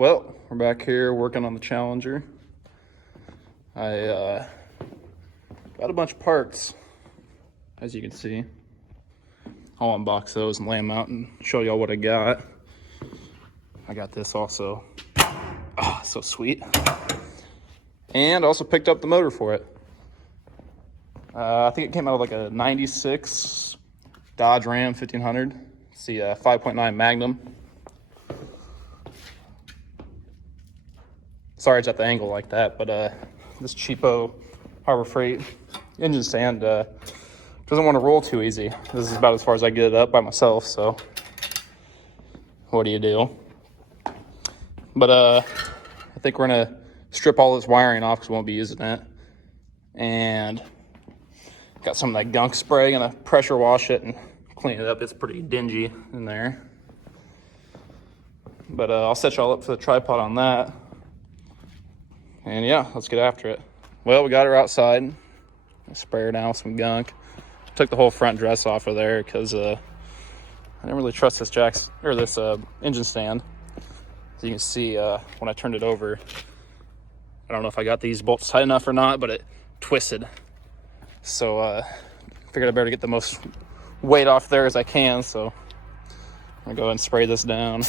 Well, we're back here working on the Challenger. I got a bunch of parts, as you can see. I'll unbox those and lay them out and show y'all what I got. I got this also. Ah, so sweet. And also picked up the motor for it. I think it came out of like a 96 Dodge Ram 1500. It's the 5.9 Magnum. Sorry it's at the angle like that, but this cheapo Harbor Freight engine stand doesn't want to roll too easy. This is about as far as I get it up by myself, so what do you do? But I think we're gonna strip all this wiring off because we won't be using it. And got some of that gunk spray, gonna pressure wash it and clean it up. It's pretty dingy in there. But I'll set y'all up for the tripod on that. And yeah, let's get after it. Well, we got her outside. Spray her down with some gunk. Took the whole front dress off of there because I didn't really trust this engine stand. As you can see, when I turned it over, I don't know if I got these bolts tight enough or not, but it twisted. So figured I better get the most weight off there as I can. So I'm gonna go ahead and spray this down.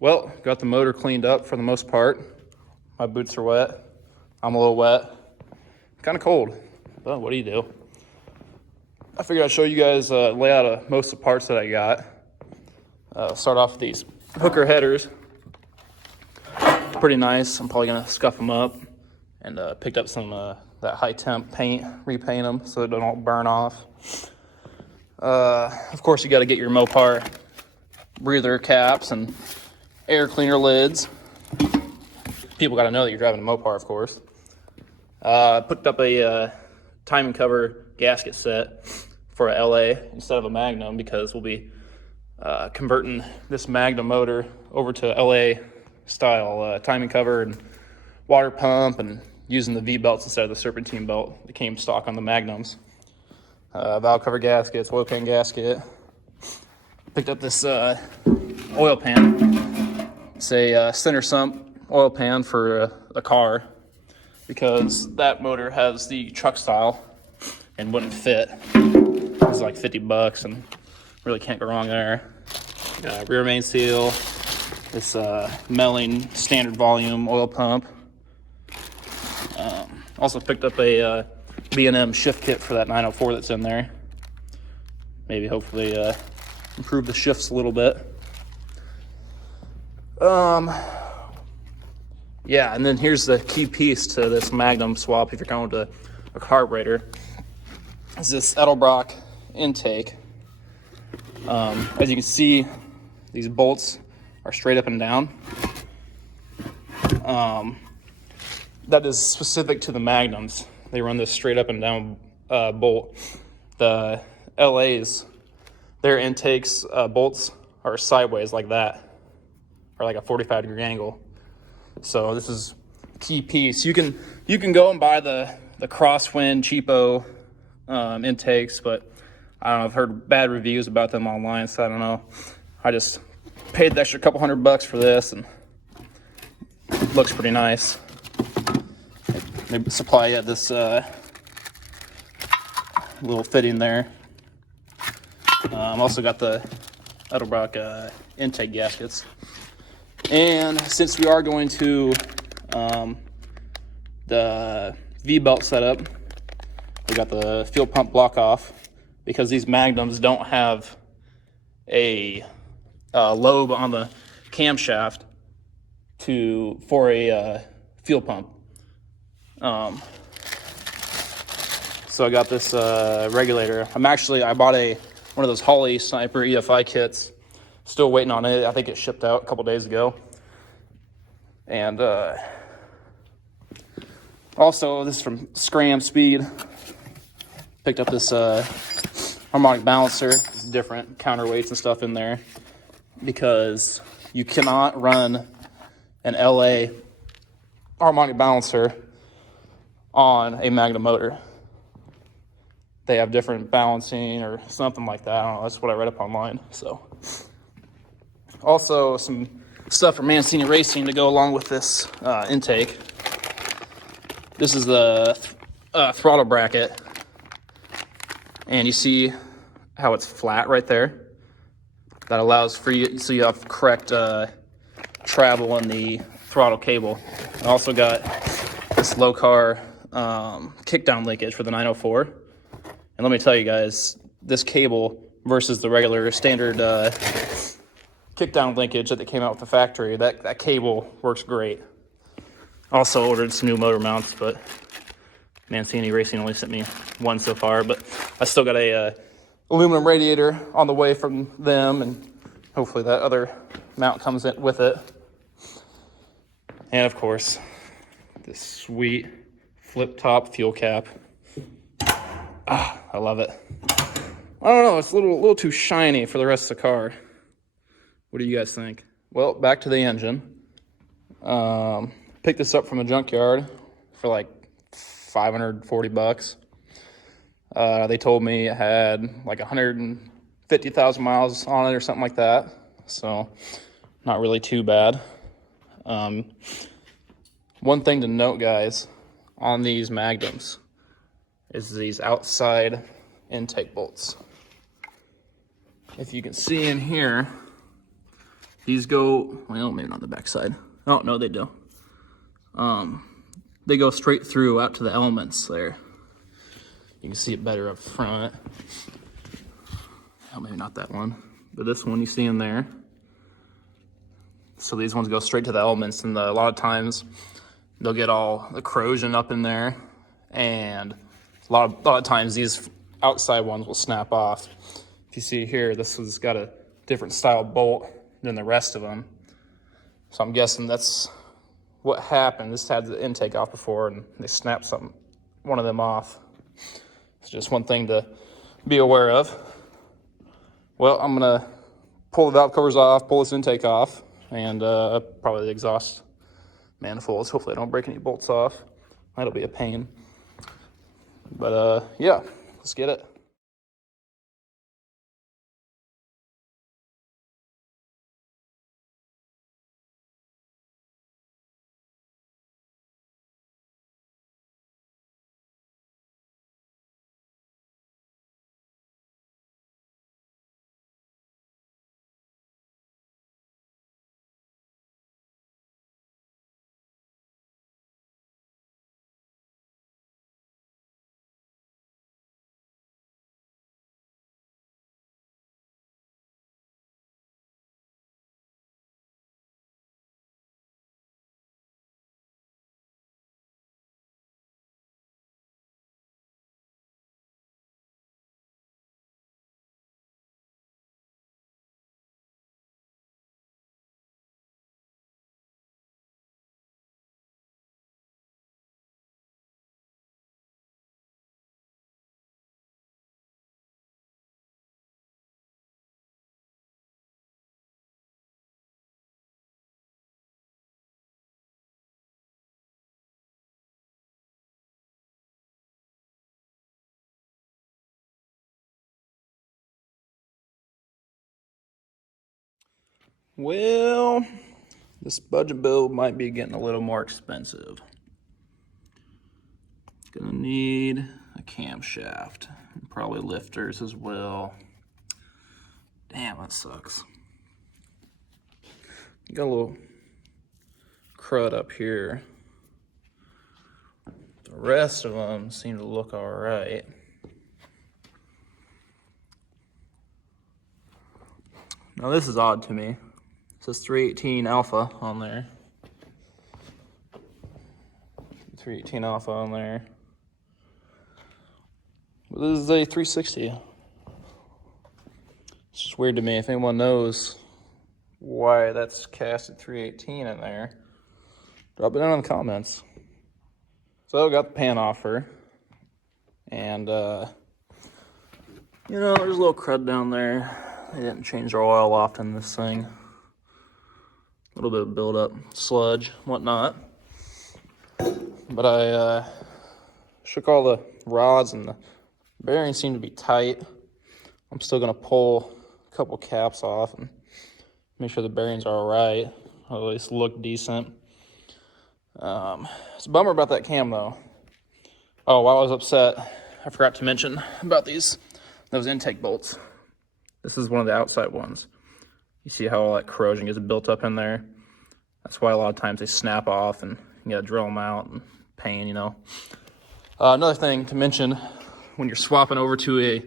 Well, got the motor cleaned up for the most part. My boots are wet. I'm a little wet. Kind of cold, but what do you do? I figured I'd show you guys layout of most of the parts that I got. Start off with these hooker headers. Pretty nice. I'm probably gonna scuff them up, and picked up some that high temp paint, repaint them so they don't burn off. Of course, you got to get your Mopar breather caps and air cleaner lids. People got to know that you're driving a Mopar, of course. Picked up a timing cover gasket set for a LA instead of a Magnum because we'll be converting this Magnum motor over to LA style timing cover and water pump and using the V-belts instead of the serpentine belt that came stock on the Magnums. Valve cover gaskets, oil pan gasket. Picked up this oil pan. It's a center sump oil pan for a car because that motor has the truck style and wouldn't fit. It's like $50 and really can't go wrong there. Rear main seal, this Melling standard volume oil pump. Also picked up a B&M shift kit for that 904 that's in there. Maybe hopefully improve the shifts a little bit. Yeah, and then here's the key piece to this Magnum swap if you're going to a carburetor. Is this Edelbrock intake. As you can see, these bolts are straight up and down. That is specific to the Magnums. They run this straight up and down bolt. The LA's, their intakes bolts are sideways like that, or like a 45-degree angle. So this is key piece. You can go and buy the crosswind cheapo intakes, but I don't know, I've heard bad reviews about them online, so I don't know. I just paid the extra couple $100 for this, and it looks pretty nice. They supply you this little fitting there. Also got the Edelbrock intake gaskets. And since we are going to the V-belt setup, we got the fuel pump block off, because these Magnums don't have a lobe on the camshaft for a fuel pump. So I got this regulator. I bought one of those Holley Sniper EFI kits. Still waiting on it. I think it shipped out a couple days ago. And also, this is from Scram Speed. Picked up this harmonic balancer. It's different counterweights and stuff in there, because you cannot run an LA harmonic balancer on a Magnum motor. They have different balancing or something like that. I don't know. That's what I read up online. So, also some stuff for Mancini Racing to go along with this intake. This is the throttle bracket, and you see how it's flat right there. That allows for you, so you have correct travel in the throttle cable. I also got this low car kickdown linkage for the 904. And let me tell you guys, this cable versus the regular standard kickdown linkage that they came out with the factory, that cable works great. Also ordered some new motor mounts, but Mancini Racing only sent me one so far. But I still got a aluminum radiator on the way from them, and hopefully that other mount comes in with it. And of course, this sweet flip-top fuel cap. I love it. I don't know, it's a little too shiny for the rest of the car. What do you guys think? Well, back to the engine. Picked this up from a junkyard for like $540. They told me it had like 150,000 miles on it or something like that. So, not really too bad. One thing to note, guys, on these Magnums is these outside intake bolts. If you can see in here, these go, well, maybe not the back side. Oh, no, they do. They go straight through out to the elements there. You can see it better up front. Oh, maybe not that one, but this one you see in there. So these ones go straight to the elements, and a lot of times they'll get all the corrosion up in there, and a lot of times these outside ones will snap off. If you see here, this one's got a different style bolt than the rest of them. So I'm guessing that's what happened. This had the intake off before, and they snapped one of them off. It's just one thing to be aware of. Well, I'm gonna pull the valve covers off, pull this intake off, and probably the exhaust manifolds. Hopefully I don't break any bolts off. That'll be a pain. But yeah, let's get it. Well, this budget build might be getting a little more expensive. Gonna need a camshaft, and probably lifters as well. Damn, that sucks. Got a little crud up here. The rest of them seem to look all right. Now this is odd to me. It says 318 alpha on there. 318 alpha on there. But this is a 360. It's just weird to me. If anyone knows why that's cast at 318 in there, drop it down in the comments. So I got the pan off her. And, you know, there's a little crud down there. They didn't change their oil often in this thing. A little bit of buildup, sludge, whatnot. But I shook all the rods and the bearings seem to be tight. I'm still gonna pull a couple caps off and make sure the bearings are all right, or at least look decent. It's a bummer about that cam though. Oh, while I was upset, I forgot to mention about those intake bolts. This is one of the outside ones. You see how all that corrosion gets built up in there? That's why a lot of times they snap off and you gotta drill them out, and pain, you know. Another thing to mention, when you're swapping over to a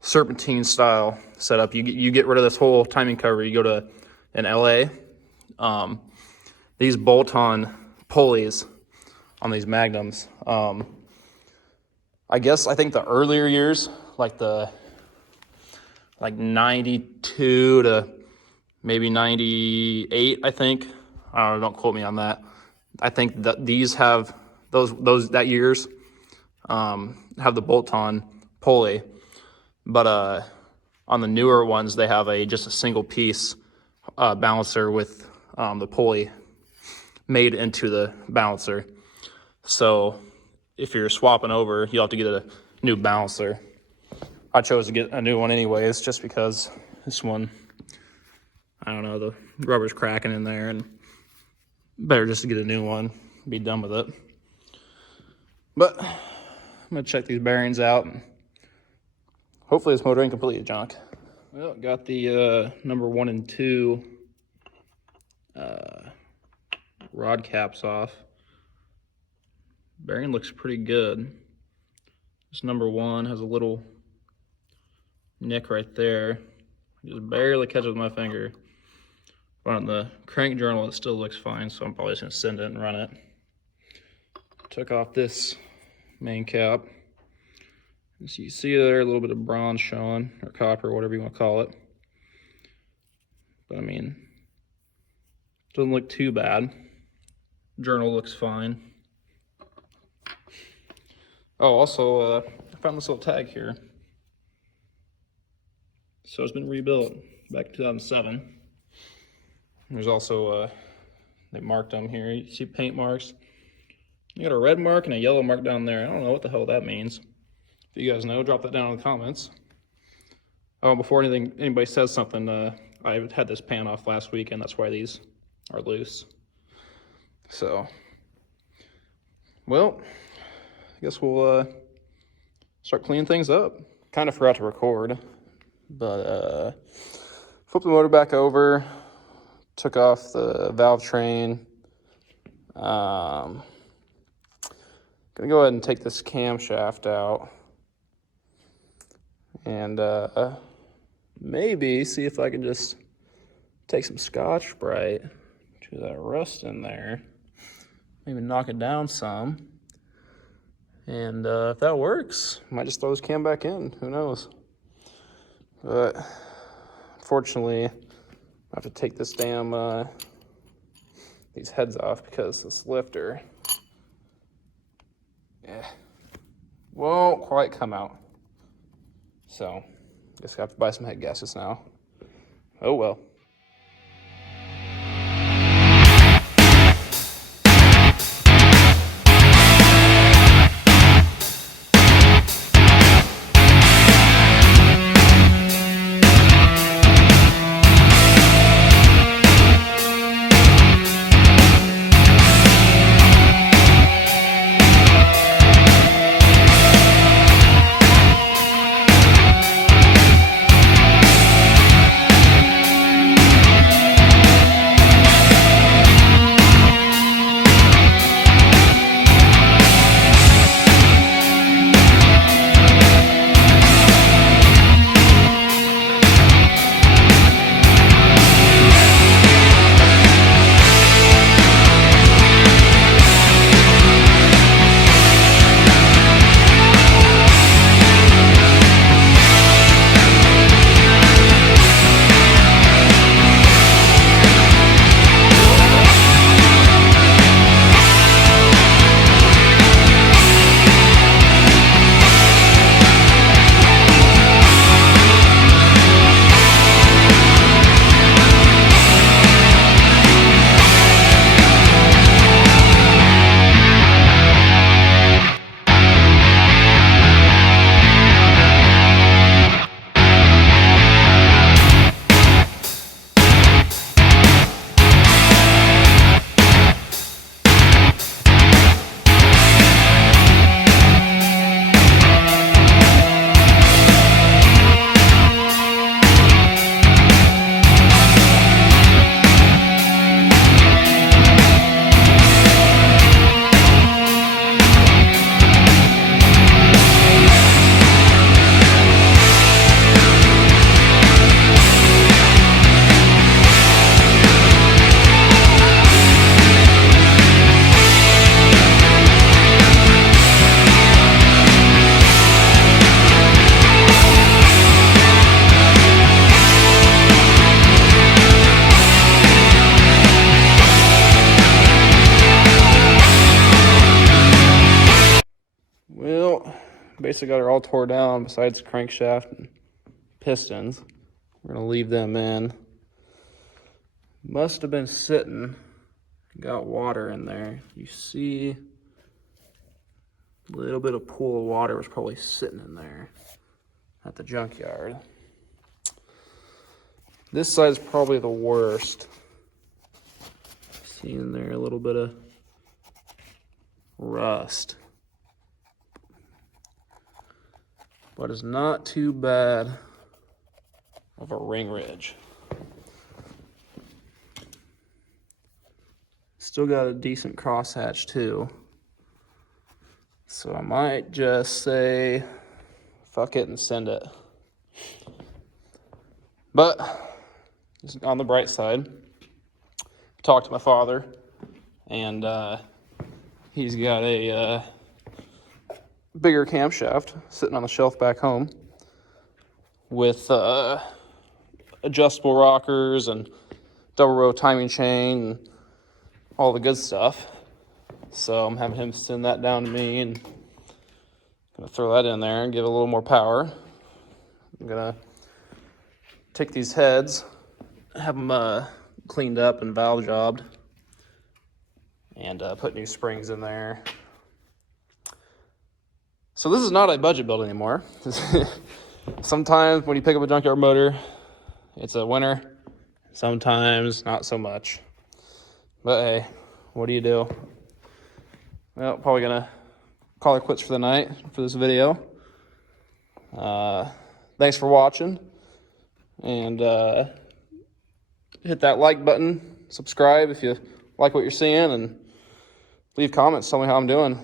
serpentine style setup, you get rid of this whole timing cover. You go to an LA. These bolt-on pulleys on these Magnums. I think the earlier years, like 92 to maybe 98, I think. I don't know, don't quote me on that. I think that these have that years have the bolt-on pulley, but on the newer ones they have just a single piece balancer with the pulley made into the balancer. So if you're swapping over, you'll have to get a new balancer. I chose to get a new one anyways, just because this one, I don't know, the rubber's cracking in there, and better just to get a new one, be done with it. But I'm gonna check these bearings out, and hopefully this motor ain't completely junk. Well, got the number 1 and 2 rod caps off. Bearing looks pretty good. This number 1 has a little nick right there. Just barely catches with my finger. But on the crank journal, it still looks fine, so I'm probably just gonna send it and run it. Took off this main cap. As you see there, a little bit of bronze showing, or copper, whatever you want to call it. But I mean, doesn't look too bad. Journal looks fine. Oh, also, I found this little tag here. So it's been rebuilt back in 2007. There's also, they marked them here. You see paint marks. You got a red mark and a yellow mark down there. I don't know what the hell that means. If you guys know, drop that down in the comments. Oh, before anybody says something, I had this pan off last week, and that's why these are loose. So, well, I guess we'll start cleaning things up. Kind of forgot to record, but flipped the motor back over, took off the valve train. Gonna go ahead and take this camshaft out, and maybe see if I can just take some Scotch-Brite to that rust in there, maybe knock it down some, and if that works, I might just throw this cam back in, who knows. But unfortunately, I have to take this damn these heads off because this lifter won't quite come out. So, guess I have to buy some head gaskets now. Oh well. basically got her all tore down besides the crankshaft and pistons. We're gonna leave them in. Must have been sitting, got water in there. You see a little bit of pool of water was probably sitting in there at the junkyard. This side's probably the worst. See in there a little bit of rust. But it's not too bad of a ring ridge. Still got a decent crosshatch too. So I might just say, fuck it and send it. But on the bright side, talked to my father, and he's got a bigger camshaft sitting on the shelf back home with adjustable rockers and double row timing chain and all the good stuff. So I'm having him send that down to me, and gonna throw that in there and give it a little more power. I'm gonna take these heads, have them cleaned up and valve jobbed, and put new springs in there. So this is not a budget build anymore. Sometimes when you pick up a junkyard motor, it's a winner. Sometimes not so much. But hey, what do you do? Well, probably gonna call it quits for the night for this video. Thanks for watching, and hit that like button, subscribe if you like what you're seeing, and leave comments, tell me how I'm doing.